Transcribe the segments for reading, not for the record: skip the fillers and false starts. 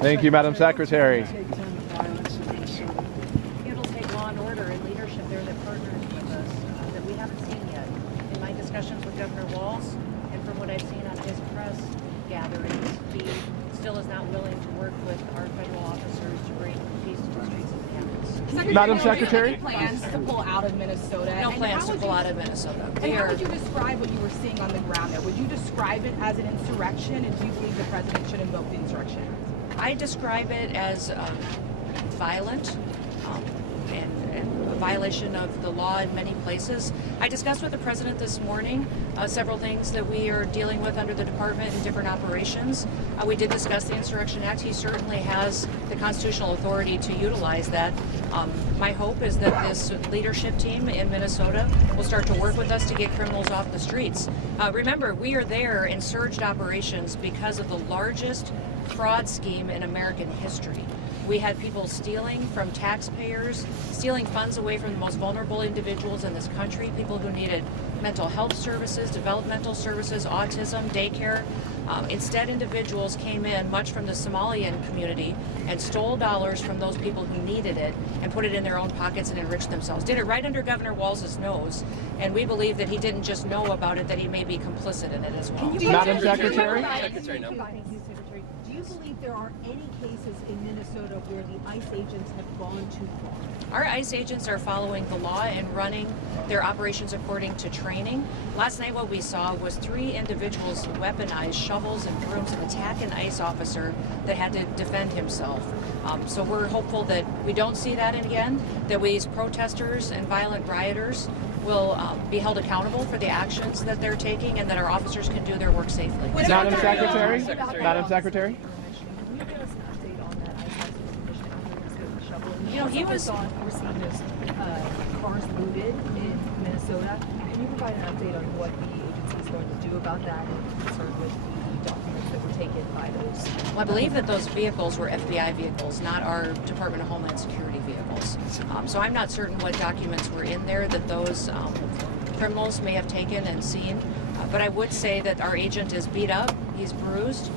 Thank you, Madam Secretary. It'll take law and order and leadership there that partners with us that we haven't seen yet. In my discussions with Governor Walz and from what I've seen on his press gatherings, he still is not willing to work with our federal officers to bring peace to the streets of Minneapolis. Madam Secretary? Plans to pull out of Minnesota? No plans to pull out of Minnesota. And how would you describe what you were seeing on the ground there? Would you describe it as an insurrection, and do you believe the president should invoke the Insurrection Act? I describe it as violent and a violation of the law in many places. I discussed with the president this morning several things that we are dealing with under the department in different operations. We did discuss the Insurrection Act. He certainly has the constitutional authority to utilize that. My hope is that this leadership team in Minnesota will start to work with us to get criminals off the streets. Remember, we are there in surged operations because of the largest fraud scheme in American history. We had people stealing from taxpayers, stealing funds away from the most vulnerable individuals in this country, people who needed mental health services, developmental services, autism, daycare. Instead, individuals came in, much from the Somalian community, and stole dollars from those people who needed it and put it in their own pockets and enriched themselves. Did it right under Governor Walz's nose, and we believe that he didn't just know about it, that he may be complicit in it as well. Madam Secretary? Secretary Noem. Thank you, Secretary. Do you believe there are any cases in Minnesota where the ICE agents have gone too far? Our ICE agents are following the law and running their operations according to training. Last night what we saw was 3 individuals weaponize shovels and brooms and attack an ICE officer that had to defend himself. So we're hopeful that we don't see that again, that these protesters and violent rioters will be held accountable for the actions that they're taking and that our officers can do their work safely. Madam Secretary? Madam Secretary? You know, he was We're seeing those cars looted in Minnesota. Can you provide an update on what the agency is going to do about that and concerned with the documents that were taken by those? Well, I believe that those vehicles were FBI vehicles, not our Department of Homeland Security vehicles. So I'm not certain what documents were in there that those criminals may have taken and seen. But I would say that our agent is beat up, he's bruised,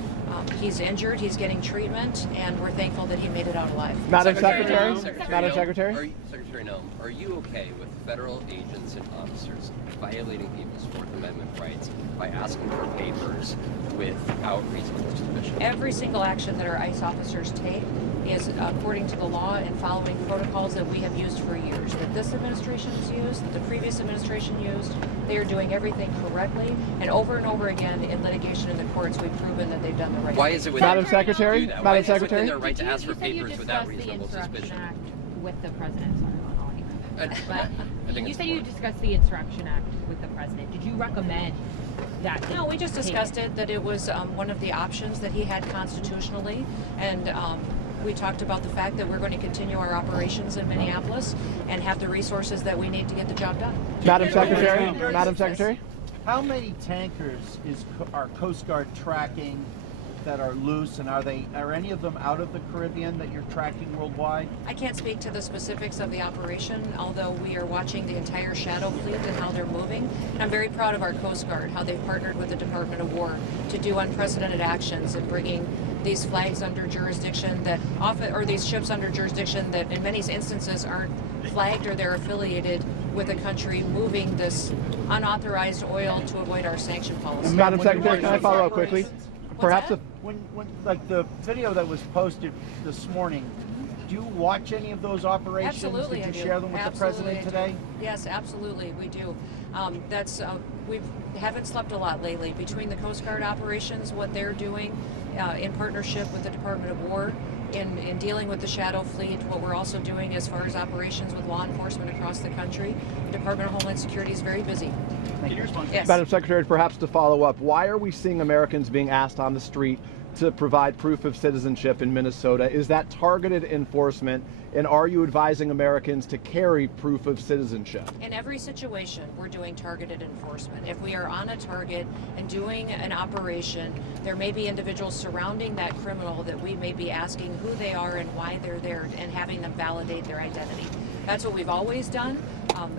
he's injured, he's getting treatment, and we're thankful that he made it out alive. Madam Secretary? Madam Noem, Secretary? Secretary Noem, are you okay with federal agents and officers violating people's Fourth Amendment rights by asking for papers without reasonable suspicion? Every single action that our ICE officers take is according to the law and following protocols that we have used for years, that this administration has used, that the previous administration used. They are doing everything correctly, and over again in litigation in the courts, we've proven that they've done the right Why thing. is it within Madam Secretary? Why Madam is it within Secretary? their right to ask for papers without reasonable suspicion? Act with the president. Sorry, I don't know. I think You it's said you important. discussed the Insurrection Act with the president. Did you recommend that? No, we just discussed it, that it was one of the options that he had constitutionally, and we talked about the fact that we're going to continue our operations in Minneapolis and have the resources that we need to get the job done. Madam Secretary? Madam Secretary? How many tankers are Coast Guard tracking that are loose, and are any of them out of the Caribbean that you're tracking worldwide? I can't speak to the specifics of the operation, although we are watching the entire shadow fleet and how they're moving. And I'm very proud of our Coast Guard, how they've partnered with the Department of War to do unprecedented actions in bringing these flags under jurisdiction that often, or these ships under jurisdiction that in many instances aren't flagged or they're affiliated with a country moving this unauthorized oil to avoid our sanction policy. Madam Secretary, can I follow up quickly? Perhaps that? When like the video that was posted this morning, do you watch any of those operations? Absolutely, Did I you do. share them with Absolutely, the I president do. today? Yes, absolutely, we do. We haven't slept a lot lately between the Coast Guard operations, what they're doing in partnership with the Department of War in dealing with the shadow fleet, what we're also doing as far as operations with law enforcement across the country. The Department of Homeland Security is very busy. Can you respond? Yes. Madam Secretary, perhaps to follow up, why are we seeing Americans being asked on the street to provide proof of citizenship in Minnesota? Is that targeted enforcement, and are you advising Americans to carry proof of citizenship? In every situation, we're doing targeted enforcement. If we are on a target and doing an operation, there may be individuals surrounding that criminal that we may be asking who they are and why they're there and having them validate their identity. That's what we've always done,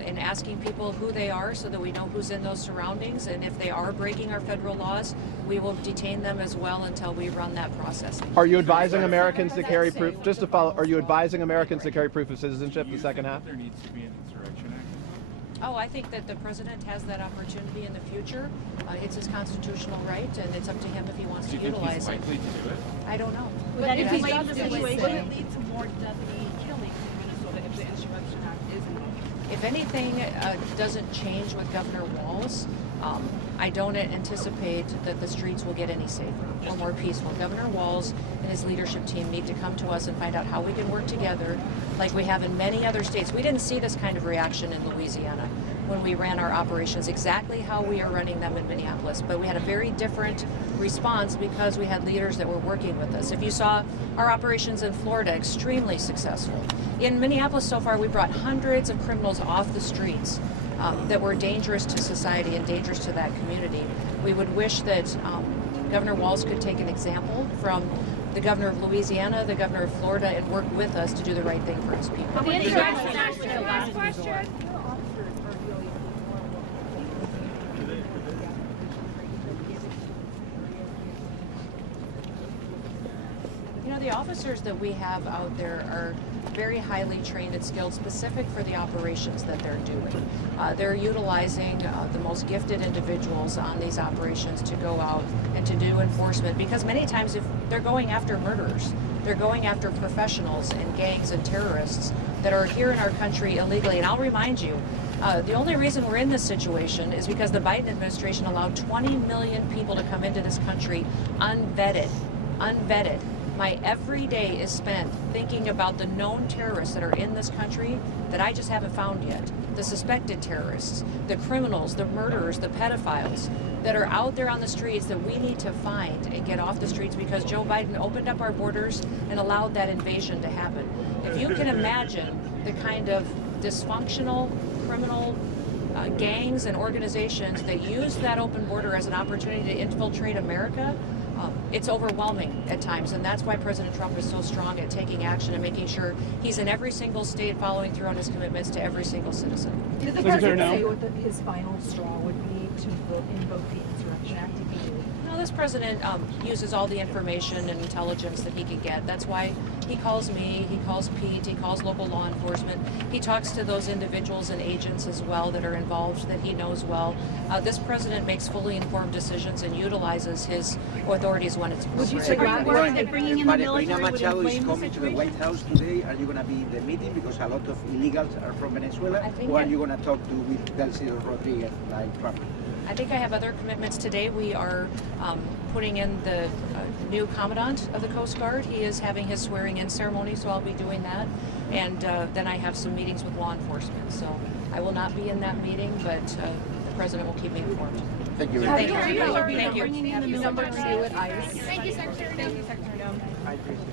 and asking people who they are so that we know who's in those surroundings. And if they are breaking our federal laws, we will detain them as well until we run that process. Are you advising Americans to carry proof? Just to follow, are you advising Americans to carry proof of citizenship? The second half. There needs to be an Insurrection Act. Oh, I think that the president has that opportunity in the future. It's his constitutional right, and it's up to him if he wants Do to you think he's utilize it. likely to do it? I don't know. But if It he has- does the situation, will it lead to more deputy killings in Minnesota if the Insurrection Act is invoked? If anything doesn't change with Governor Walz, I don't anticipate that the streets will get any safer or more peaceful. Governor Walz and his leadership team need to come to us and find out how we can work together like we have in many other states. We didn't see this kind of reaction in Louisiana when we ran our operations, exactly how we are running them in Minneapolis. But we had a very different response because we had leaders that were working with us. If you saw our operations in Florida, extremely successful. In Minneapolis so far, we brought hundreds of criminals off the streets that were dangerous to society and dangerous to that community. We would wish that Governor Walz could take an example from the governor of Louisiana, the governor of Florida, and work with us to do the right thing for his people. Last question. You know, the officers that we have out there are very highly trained and skilled, specific for the operations that they're doing. They're utilizing the most gifted individuals on these operations to go out and to do enforcement, because many times if they're going after murderers, they're going after professionals and gangs and terrorists that are here in our country illegally. And I'll remind you, the only reason we're in this situation is because the Biden administration allowed 20 million people to come into this country unvetted. My every day is spent thinking about the known terrorists that are in this country that I just haven't found yet. The suspected terrorists, the criminals, the murderers, the pedophiles that are out there on the streets that we need to find and get off the streets because Joe Biden opened up our borders and allowed that invasion to happen. If you can imagine the kind of dysfunctional criminal gangs and organizations that use that open border as an opportunity to infiltrate America, it's overwhelming at times, and that's why President Trump is so strong at taking action and making sure he's in every single state following through on his commitments to every single citizen. Did the president say what his final straw would be to invoke the Insurrection Act if he did? No, this president uses all the information and intelligence that he can get. That's why he calls me, he calls Pete, he calls local law enforcement. He talks to those individuals and agents as well that are involved that he knows well. This president makes fully informed decisions and utilizes his authorities when it's Would you appropriate. say are you worried that bringing in the Marina military would Machado is inflame the coming to the situation? White House today. Are you going to be in the meeting because a lot of illegals are from Venezuela? I think Or are that- you going to talk to with Delcy Rodriguez like Trump? I think I have other commitments today. We are putting in the new commandant of the Coast Guard. He is having his swearing-in ceremony, so I'll be doing that. And then I have some meetings with law enforcement. So I will not be in that meeting, but the president will keep me informed. Thank you. Thank you. Are you worried Thank about you. bringing in the Number military? 2 at ICE. Thank you, Secretary Noem. Hi, Kristi.